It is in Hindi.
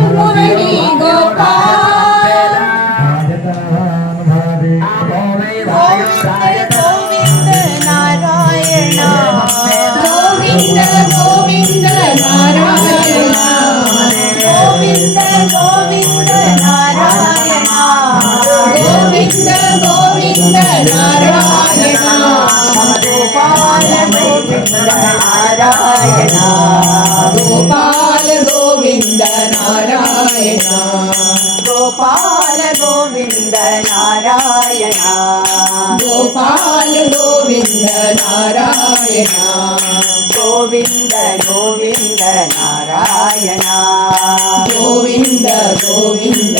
मुरली गोपाल गोविंद नारायण गोविंद गोविंद नारायण गोविंद गोविंद नारायण गोविंद गोविंद नारायण गोपाल गोविंद नारायण गोपाल गोविंद नारायण गोपाल गोविंद नारायण गोपाल गोविंद नारायण गोविंद गोविंद नारायण गोविंद गोविंद